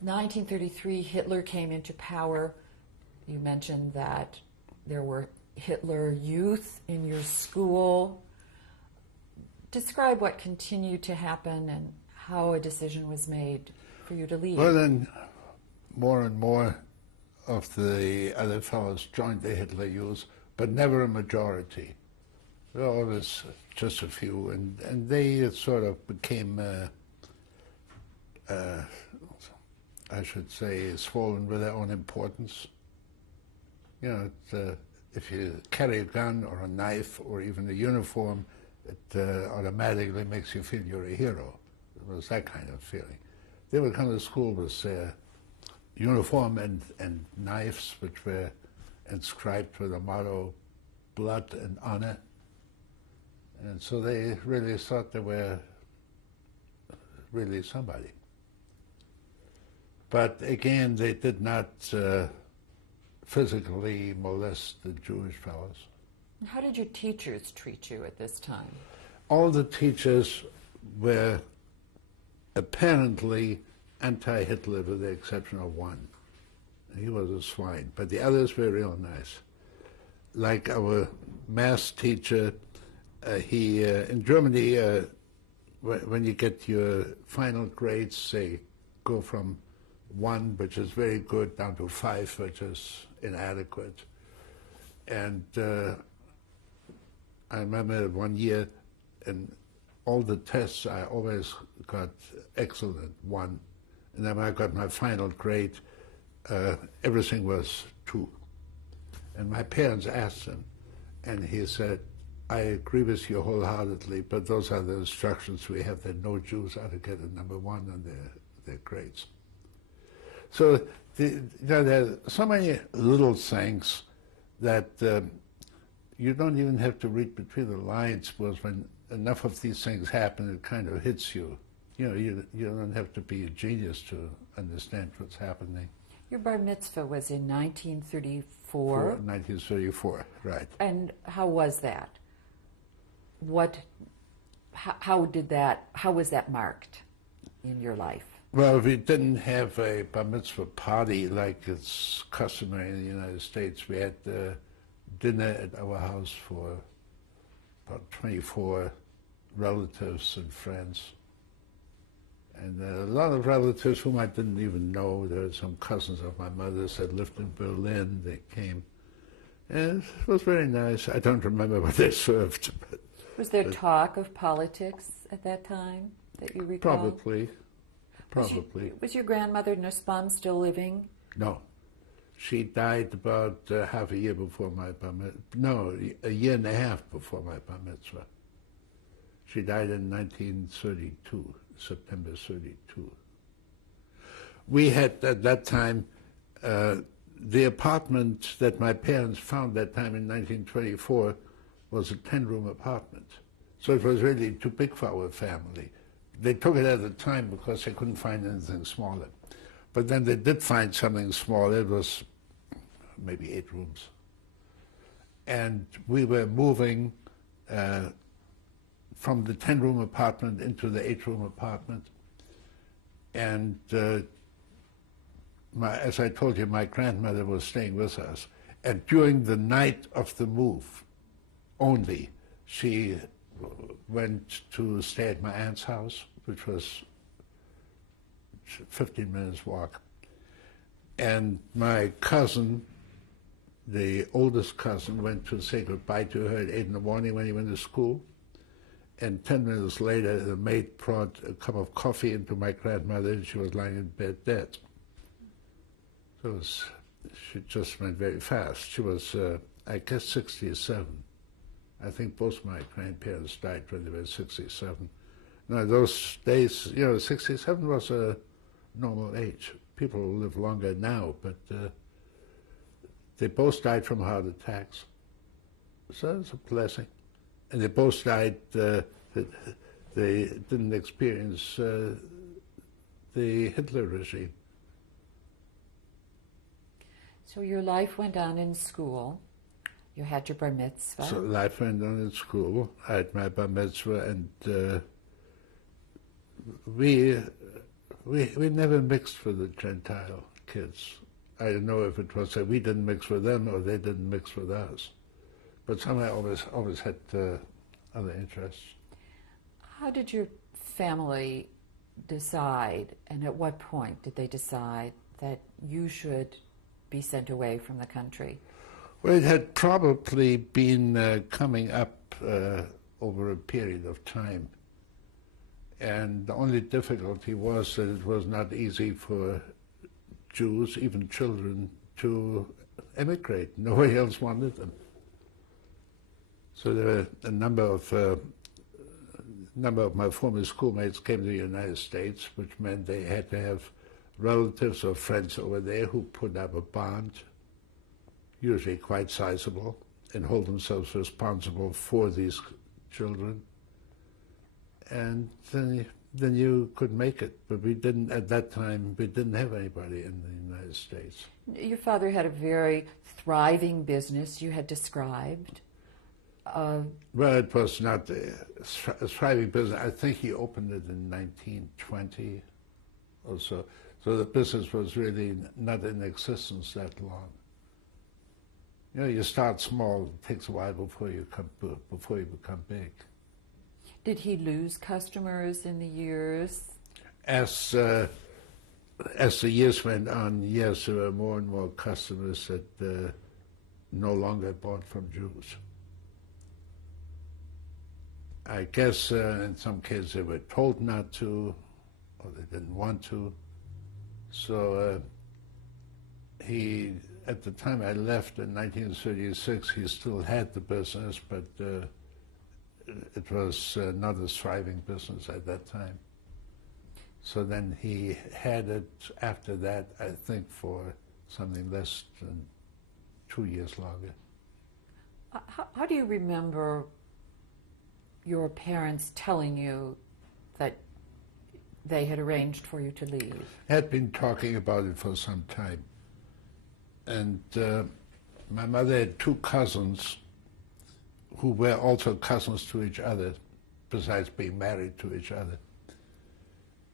1933, Hitler came into power. You mentioned that there were Hitler youth in your school. Describe what continued to happen and how a decision was made for you to leave. Well, then more and more of the other fellows joined the Hitler Youth, but never a majority. There were always just a few, and they sort of became, I should say, swollen with their own importance. You know, if you carry a gun or a knife or even a uniform, it automatically makes you feel you're a hero. It was that kind of feeling. They would come to school with uniform and knives, which were inscribed with the motto, blood and honor. And so they really thought they were really somebody. But again, they did not physically molest the Jewish fellows. How did your teachers treat you at this time? All the teachers were apparently anti-Hitler with the exception of one. He was a swine, but the others were real nice. Like our math teacher, in Germany, when you get your final grades, they go from 1, which is very good, down to 5, which is inadequate. And I remember one year, in all the tests, I always got excellent, 1. And then when I got my final grade, everything was 2. And my parents asked him, and he said, I agree with you wholeheartedly, but those are the instructions we have, that no Jews are to get a number 1 on their grades. So there are so many little things that you don't even have to read between the lines, because when enough of these things happen, it kind of hits you. You know, you don't have to be a genius to understand what's happening. Your bar mitzvah was in 1934? 1934, right. And how was that? How was that marked in your life? Well, we didn't have a bar mitzvah party like it's customary in the United States. We had dinner at our house for about 24 relatives and friends. And a lot of relatives whom I didn't even know. There were some cousins of my mother's that lived in Berlin. They came. And it was very nice. I don't remember what they served. Was there talk of politics at that time that you recall? Probably. Was your grandmother Nussbaum still living? No. She died about half a year before my bar mitzvah. No, a year and a half before my bar mitzvah. She died in 1932, September 32. We had, at that time, the apartment that my parents found that time in 1924 was a 10-room apartment. So it was really too big for our family. They took it at the time because they couldn't find anything smaller. But then they did find something smaller. It was maybe 8 rooms. And we were moving from the 10-room apartment into the 8-room apartment. And as I told you, my grandmother was staying with us. And during the night of the move only, she went to stay at my aunt's house, which was 15 minutes walk. And my cousin, the oldest cousin, went to say goodbye to her at 8 in the morning when he went to school. And 10 minutes later, the maid brought a cup of coffee into my grandmother, and she was lying in bed dead. So she just went very fast. She was, I guess, 67. I think both my grandparents died when they were 67. Now, those days, 67 was a normal age. People live longer now, but they both died from heart attacks. So it's a blessing. And they both died, they didn't experience the Hitler regime. So your life went on in school. You had your bar mitzvah. So life went on in school. I had my bar mitzvah, and we we never mixed with the Gentile kids. I don't know if it was that we didn't mix with them or they didn't mix with us. But somehow I always had other interests. How did your family decide, and at what point did they decide that you should be sent away from the country? Well, it had probably been coming up over a period of time. And the only difficulty was that it was not easy for Jews, even children, to emigrate. Nobody else wanted them. So there were a number of my former schoolmates came to the United States, which meant they had to have relatives or friends over there who put up a bond, usually quite sizable, and hold themselves responsible for these children. And then you could make it. But we didn't, at that time, we didn't have anybody in the United States. Your father had a very thriving business you had described. Well, it was not a thriving business. I think he opened it in 1920 or so. So the business was really not in existence that long. You know, you start small. It takes a while before you become big. Did he lose customers in the years? As the years went on, yes, there were more and more customers that no longer bought from Jews. I guess in some cases they were told not to, or they didn't want to. So he, at the time I left in 1936, he still had the business, but it was not a thriving business at that time. So then he had it after that, I think, for something less than 2 years longer. How do you remember your parents telling you that they had arranged for you to leave? Had been talking about it for some time. And my mother had two cousins who were also cousins to each other, besides being married to each other.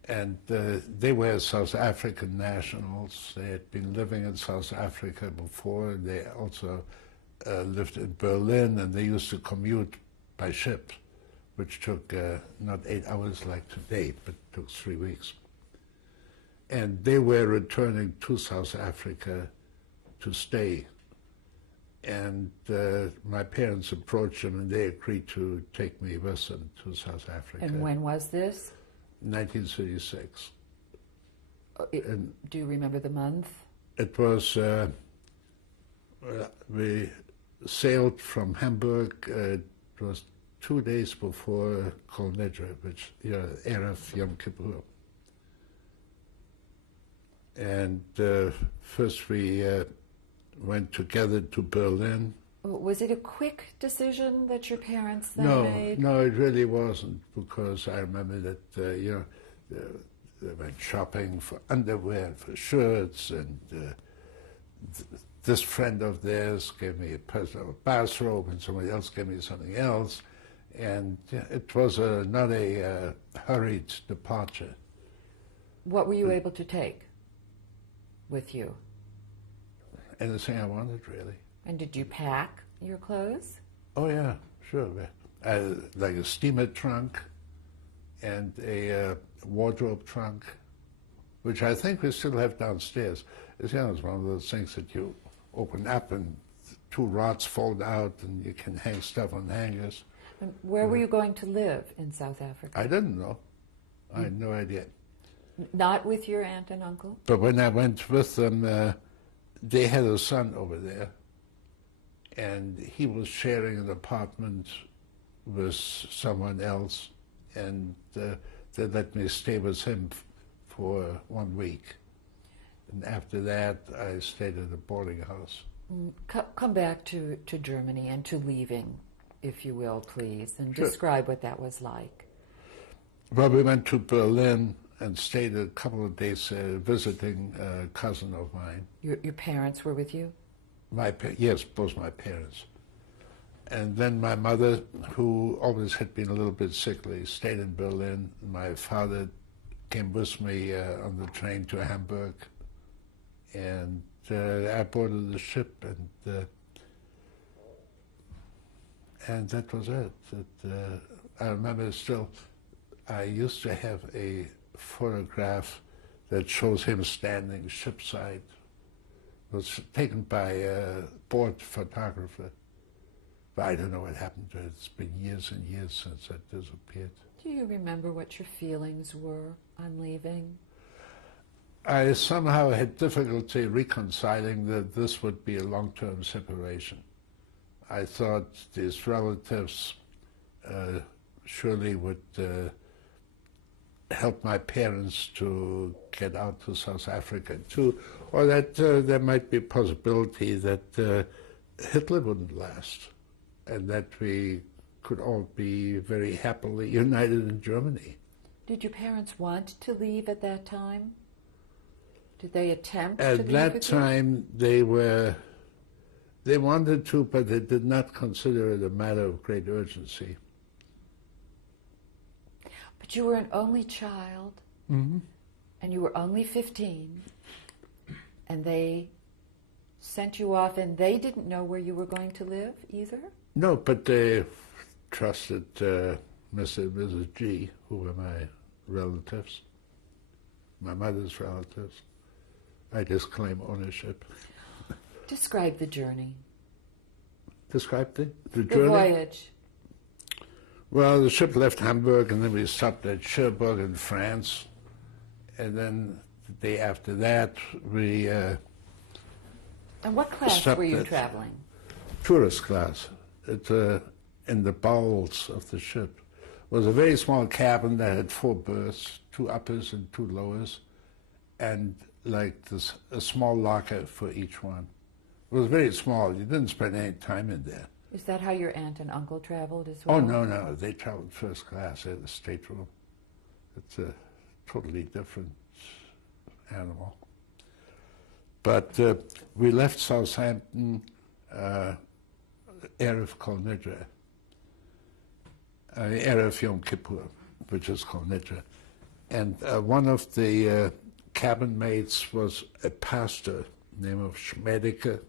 And they were South African nationals. They had been living in South Africa before. They also lived in Berlin, and they used to commute by ship, which took not 8 hours like today, but took 3 weeks. And they were returning to South Africa to stay. And my parents approached them, and they agreed to take me with them to South Africa. And when was this? 1936. Do you remember the month? It was, we sailed from Hamburg. It was 2 days before Kol Nidre, which, Erev Yom Kippur. And first we went together to Berlin. Was it a quick decision that your parents then made? No, it really wasn't, because I remember that, they went shopping for underwear, for shirts, and this friend of theirs gave me a personal bathrobe, and somebody else gave me something else. And it was not a hurried departure. What were you able to take with you? Anything I wanted, really. And did you pack your clothes? Oh, yeah, sure. Like a steamer trunk and a wardrobe trunk, which I think we still have downstairs. It's one of those things that you open up and 2 rods fold out and you can hang stuff on hangers. And where were you going to live in South Africa? I didn't know. I had no idea. Not with your aunt and uncle? But when I went with them, they had a son over there, and he was sharing an apartment with someone else, and they let me stay with him for 1 week. And after that, I stayed at a boarding house. Come back to Germany and to leaving, if you will, please, and Sure. Describe what that was like. Well, we went to Berlin and stayed a couple of days visiting a cousin of mine. Your parents were with you? Yes, both my parents. And then my mother, who always had been a little bit sickly, stayed in Berlin. My father came with me on the train to Hamburg, and I boarded the ship, and that was it. I remember still, I used to have a photograph that shows him standing shipside. It was taken by a board photographer, but I don't know what happened to it. It's been years and years since that disappeared. Do you remember what your feelings were on leaving? I somehow had difficulty reconciling that this would be a long-term separation. I thought these relatives surely would help my parents to get out to South Africa too, or that there might be a possibility that Hitler wouldn't last, and that we could all be very happily united in Germany. Did your parents want to leave at that time? Did they attempt to At leave that with you? time, they wanted to, but they did not consider it a matter of great urgency. But you were an only child, Mm-hmm. and you were only 15, and they sent you off, and they didn't know where you were going to live either? No, but they trusted Mr. and Mrs. G, who were my relatives, my mother's relatives. I just claim ownership. Describe the journey. Describe the The journey? voyage. Well, the ship left Hamburg, and then we stopped at Cherbourg in France. And then the day after that, we And what class stopped were you at traveling? tourist class. It's in the bowels of the ship. It was a very small cabin that had 4 berths, 2 uppers and 2 lowers, and like this, a small locker for each one. It was very small. You didn't spend any time in there. Is that how your aunt and uncle traveled as Oh, well? no. They traveled first class. They had a stateroom. It's a totally different animal. But we left Southampton Erev Kol Nidre, Erev Yom Kippur, which is Kol Nidre. And one of the cabin mates was a pastor named Schmedeke.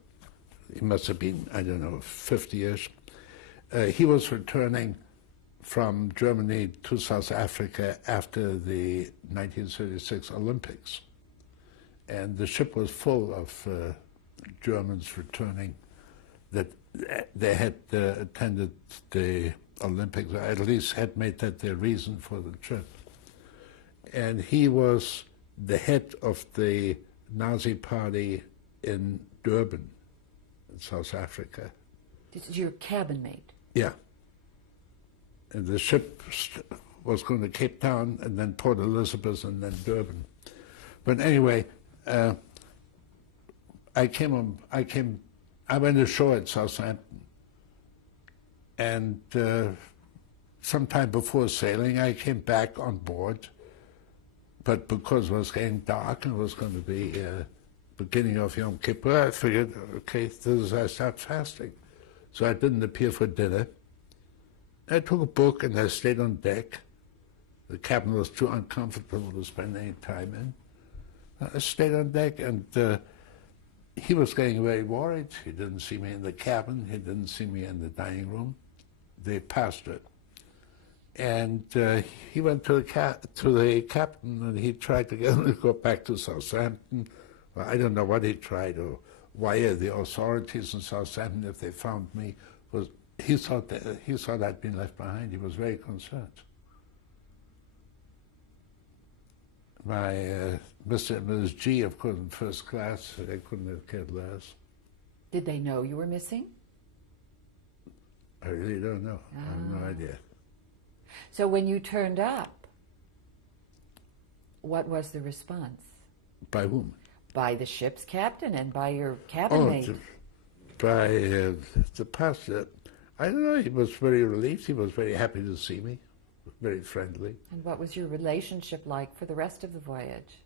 He must have been, I don't know, 50-ish. He was returning from Germany to South Africa after the 1936 Olympics. And the ship was full of Germans returning that they had attended the Olympics, or at least had made that their reason for the trip. And he was the head of the Nazi party in Durban, in South Africa. This is your cabin mate. Yeah. And the ship was going to Cape Town and then Port Elizabeth and then Durban. But anyway, I went ashore at Southampton, and sometime before sailing, I came back on board. But because it was getting dark and it was going to be beginning of Yom Kippur, I figured, okay, this is I start fasting. So I didn't appear for dinner. I took a book and I stayed on deck. The cabin was too uncomfortable to spend any time in. I stayed on deck, and he was getting very worried. He didn't see me in the cabin. He didn't see me in the dining room. The pastor. And he went to the captain, and he tried to get him to go back to Southampton. Well, I don't know what he tried, or wire the authorities in Southampton if they found me. He thought I'd been left behind. He was very concerned. My Mr. and Mrs. G, of course, in first class, they couldn't have cared less. Did they know you were missing? I really don't know. I have no idea. So when you turned up, what was the response? By whom? By the ship's captain and by your cabin mate. By the pastor. I don't know, he was very relieved. He was very happy to see me, very friendly. And what was your relationship like for the rest of the voyage?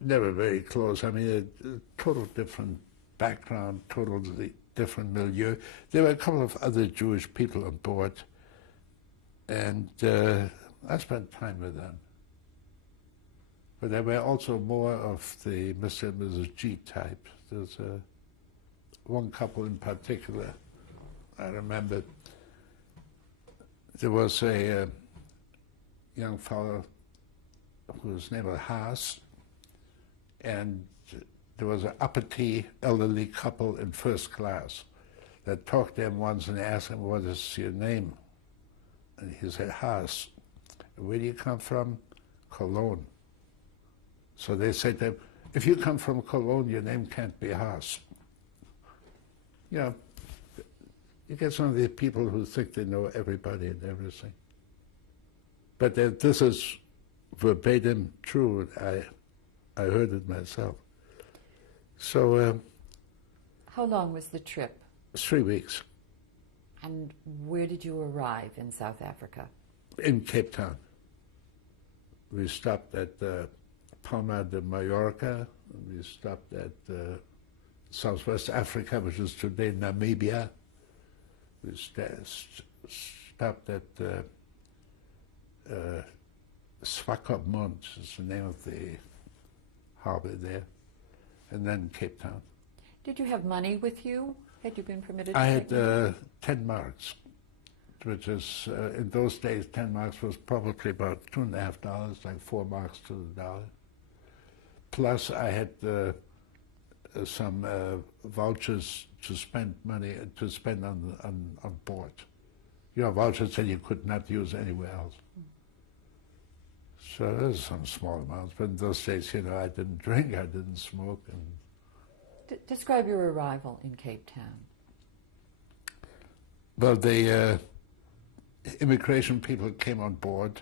Never very close. I mean, a total different background, totally different milieu. There were a couple of other Jewish people on board, and I spent time with them. But they were also more of the Mr. and Mrs. G type. There's one couple in particular I remember. There was a young fellow whose name was Haas, and there was an uppity elderly couple in first class that talked to him once and asked him, "What is your name?" And he said, "Haas." "Where do you come from?" "Cologne." So they said to him, "If you come from Cologne, your name can't be Haas." You know, you get some of these people who think they know everybody and everything. But this is verbatim true. I heard it myself. So how long was the trip? 3 weeks. And where did you arrive in South Africa? In Cape Town. We stopped at Palma de Mallorca. We stopped at Southwest Africa, which is today Namibia. We stopped at Swakopmund, is the name of the harbor there, and then Cape Town. Did you have money with you? Had you been permitted to I take had 10 marks, which is, in those days, 10 marks was probably about $2.50, like 4 marks to the dollar. Plus, I had some vouchers to spend money, to spend on board. You know, vouchers that you could not use anywhere else. So there's some small amounts, but in those days, you know, I didn't drink, I didn't smoke. And describe your arrival in Cape Town. Well, the immigration people came on board,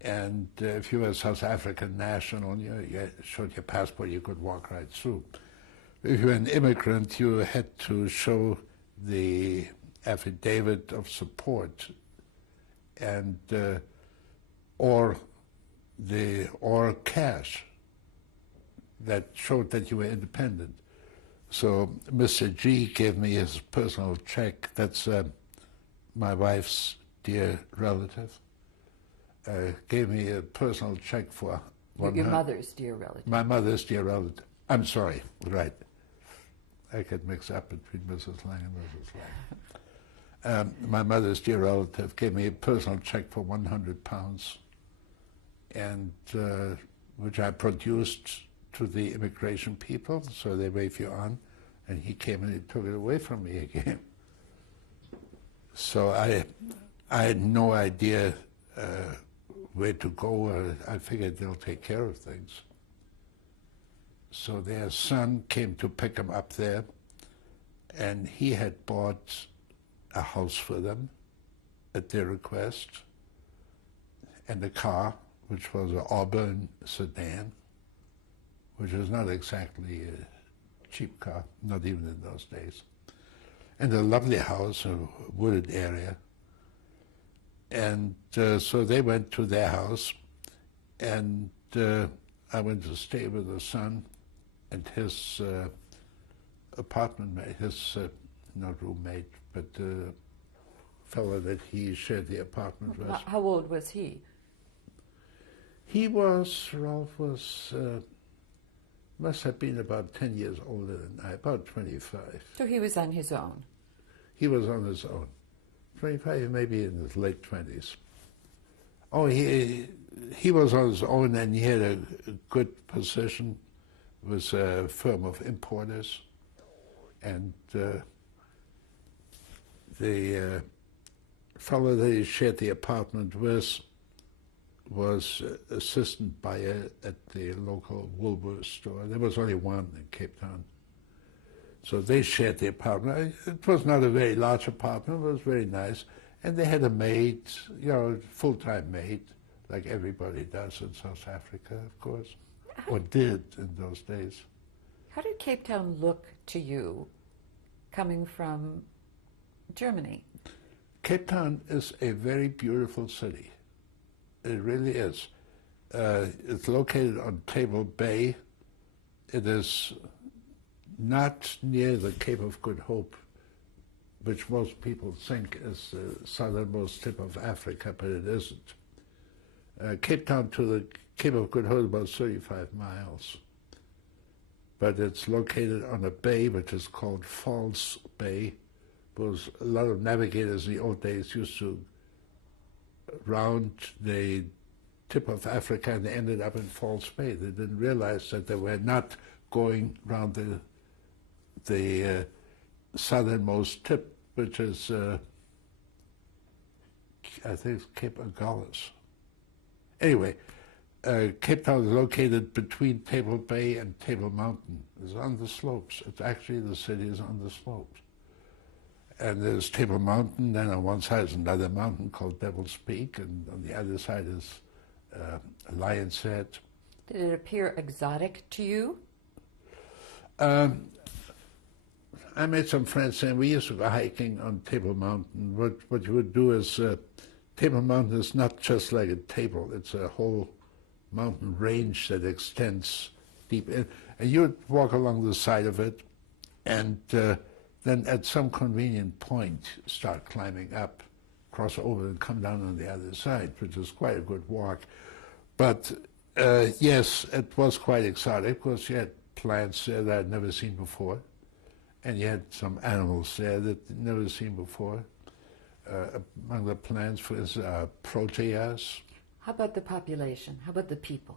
and if you were a South African national, you showed your passport, you could walk right through. If you were an immigrant, you had to show the affidavit of support, and or cash that showed that you were independent. So Mr. G gave me his personal check. That's my wife's dear relative. Gave me a personal check for your mother's dear relative. My mother's dear relative. I'm sorry, right. I get mixed up between Mrs. Lang and Mrs. Lang. My mother's dear relative gave me a personal check for £100, and which I produced to the immigration people, so they wave you on, and he came and he took it away from me again. So I had no idea where to go. I figured they'll take care of things. So their son came to pick him up there, and he had bought a house for them at their request, and a car, which was an Auburn sedan, which was not exactly a cheap car, not even in those days. And a lovely house, a wooded area. And so they went to their house, and I went to stay with the son and his apartment mate, his, not roommate, but fellow that he shared the apartment with. How old was he? Ralph was, must have been about 10 years older than I, about 25. So he was on his own? He was on his own. 25, maybe in his late 20s. Oh, he was on his own, and he had a good position. It was a firm of importers. And the fellow that he shared the apartment with was assistant buyer at the local Woolworth store. There was only one in Cape Town. So they shared the apartment. It was not a very large apartment, but it was very nice. And they had a maid, you know, full-time maid, like everybody does in South Africa, of course, or did in those days. How did Cape Town look to you coming from Germany? Cape Town is a very beautiful city. It really is. It's located on Table Bay. It is not near the Cape of Good Hope, which most people think is the southernmost tip of Africa, but it isn't. Cape Town to the Cape of Good Hope is about 35 miles. But it's located on a bay which is called False Bay, because a lot of navigators in the old days used to round the tip of Africa and they ended up in False Bay. They didn't realize that they were not going round the southernmost tip, which is, I think it's Cape Agulhas. Anyway, Cape Town is located between Table Bay and Table Mountain. It's on the slopes. It's actually, the city is on the slopes. And there's Table Mountain, then on one side is another mountain called Devil's Peak, and on the other side is Lion's Head. Did it appear exotic to you? I made some friends, and we used to go hiking on Table Mountain. What you would do is, Table Mountain is not just like a table, it's a whole mountain range that extends deep in. And you would walk along the side of it, and then at some convenient point start climbing up, cross over and come down on the other side, which is quite a good walk. But yes, it was quite exotic because you had plants there that I'd never seen before, and you had some animals there that I'd never seen before. Among the plants was proteas. How about the population? How about the people?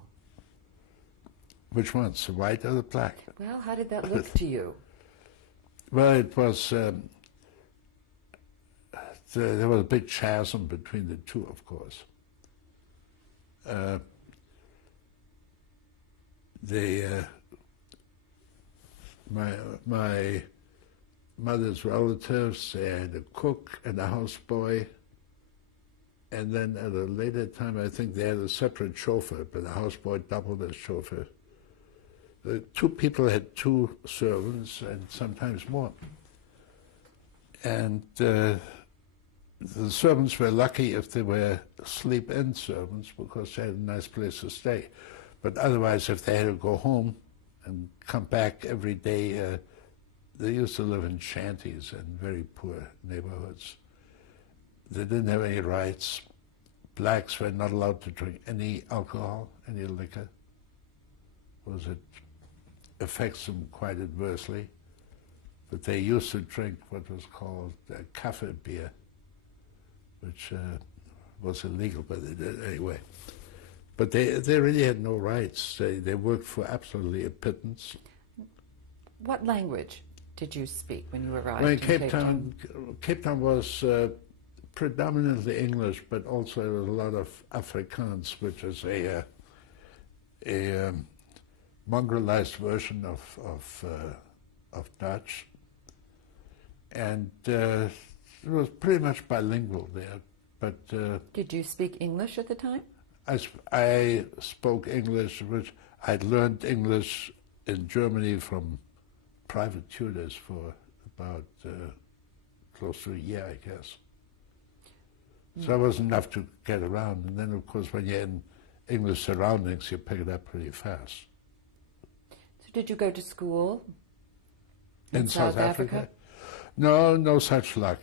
Which ones, the white or the black? Well, how did that look to you? Well, it was, there was a big chasm between the two, of course. My mother's relatives, they had a cook and a houseboy, and then at a later time, I think they had a separate chauffeur, but the houseboy doubled as chauffeur. The two people had two servants and sometimes more. And the servants were lucky if they were sleep-in servants because they had a nice place to stay. But otherwise, if they had to go home and come back every day, they used to live in shanties in very poor neighborhoods. They didn't have any rights. Blacks were not allowed to drink any alcohol, any liquor, because it affects them quite adversely. But they used to drink what was called cafe beer, which was illegal, but they did anyway. But they really had no rights. They worked for absolutely a pittance. What language did you speak when you arrived Well, in Cape Town? Cape Town was predominantly English, but also there was a lot of Afrikaans, which is a mongrelized version of Dutch. And it was pretty much bilingual there. But did you speak English at the time? I spoke English, which I'd learned English in Germany from private tutors for about close to a year, I guess. So that was enough to get around. And then, of course, when you're in English surroundings, you pick it up pretty fast. So did you go to school in South Africa? No, no such luck.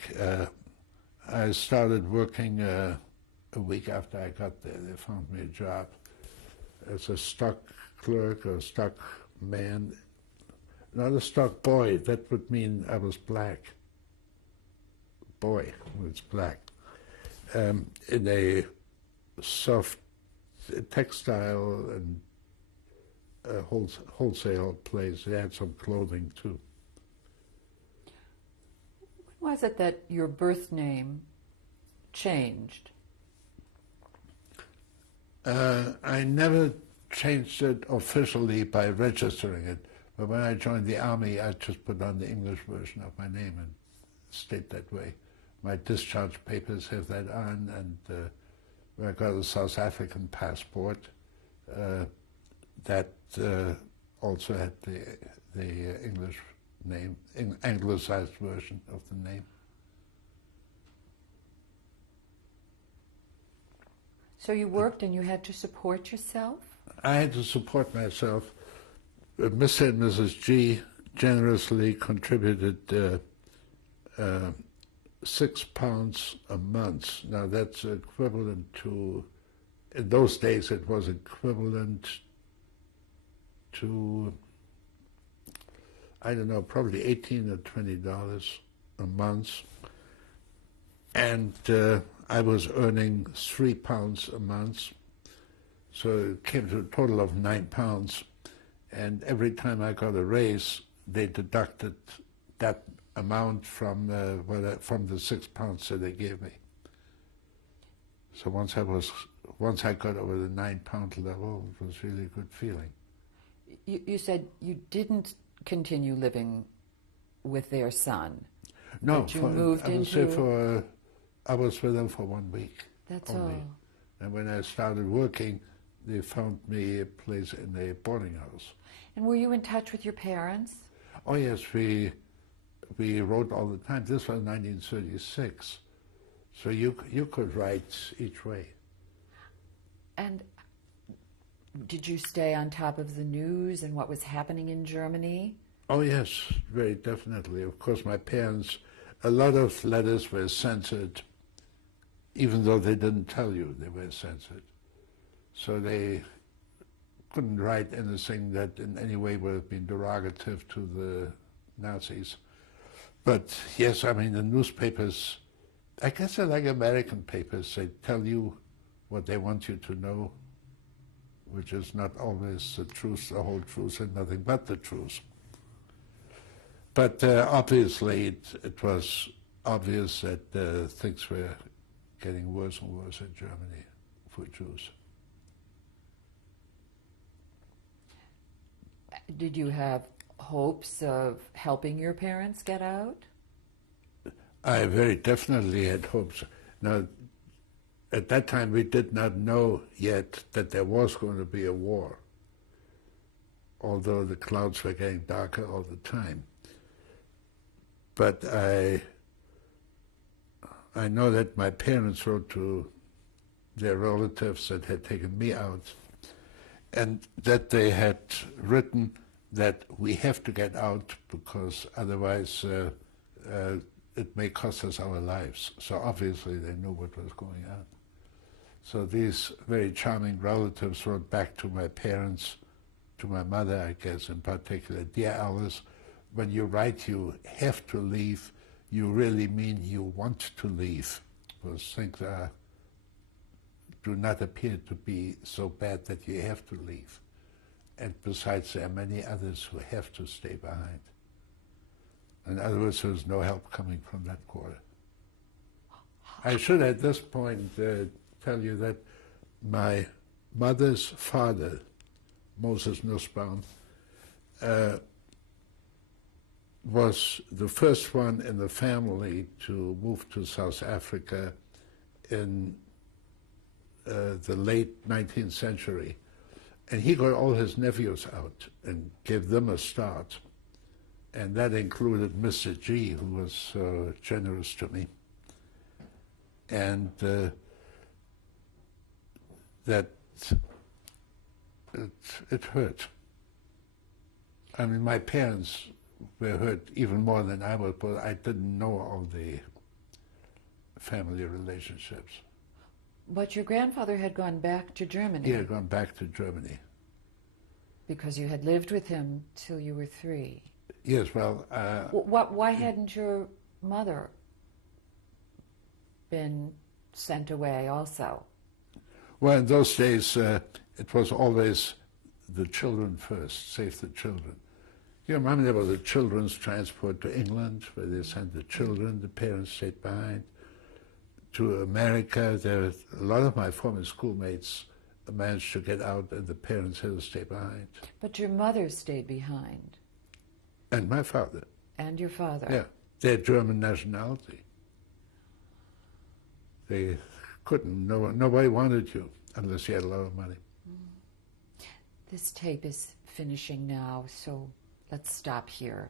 I started working a week after I got there. They found me a job as a stock clerk or stock man. Not a stock boy. That would mean I was black. Boy was black. In a soft textile and wholesale place. They had some clothing too. When was it that your birth name changed? I never changed it officially by registering it, but when I joined the army, I just put on the English version of my name and stayed that way. My discharge papers have that on, and when I got a South African passport, that also had the English name, anglicized version of the name. So you worked and you had to support yourself? I had to support myself. Mr. and Mrs. G generously contributed £6 a month. Now that's equivalent to in those days it was equivalent to, I don't know, probably $18 or $20 a month. And I was earning £3 a month. So it came to a total of £9. And every time I got a raise, they deducted that amount from the £6 that they gave me. So once I got over the £9 level, it was really a good feeling. You said you didn't continue living with their son. No, but you moved into... I was with them for 1 week. That's only. all. And when I started working, they found me a place in a boarding house. And were you in touch with your parents? Oh yes, we wrote all the time. This was 1936, so you could write each way. And did you stay on top of the news and what was happening in Germany? Oh yes, very definitely. Of course, my parents, a lot of letters were censored, even though they didn't tell you they were censored. So they couldn't write anything that in any way would have been derogative to the Nazis. But yes, I mean, the newspapers, I guess they're like American papers. They tell you what they want you to know, which is not always the truth, the whole truth, and nothing but the truth. But obviously, it was obvious that things were getting worse and worse in Germany for Jews. Did you have hopes of helping your parents get out? I very definitely had hopes. Now, at that time, we did not know yet that there was going to be a war, although the clouds were getting darker all the time. But I know that my parents wrote to their relatives that had taken me out, and that they had written that we have to get out because otherwise it may cost us our lives. So obviously they knew what was going on. So these very charming relatives wrote back to my parents, to my mother, I guess, in particular, "Dear Alice, when you write you have to leave, you really mean you want to leave, because things do not appear to be so bad that you have to leave. And besides, there are many others who have to stay behind." In other words, there's no help coming from that quarter. I should at this point tell you that my mother's father, Moses Nussbaum, was the first one in the family to move to South Africa in the late 19th century. And he got all his nephews out and gave them a start. And that included Mr. G, who was generous to me. And that it hurt. I mean, my parents were hurt even more than I was, but I didn't know all the family relationships. But your grandfather had gone back to Germany. He had gone back to Germany. Because you had lived with him till you were 3. Yes, well... why hadn't your mother been sent away also? Well, in those days, it was always the children first, save the children. You remember there was a children's transport to England, where they sent the children, the parents stayed behind. To America, a lot of my former schoolmates managed to get out, and the parents had to stay behind. But your mother stayed behind. And my father. And your father. Yeah, they had German nationality. They couldn't, nobody wanted you unless you had a lot of money. This tape is finishing now, so let's stop here.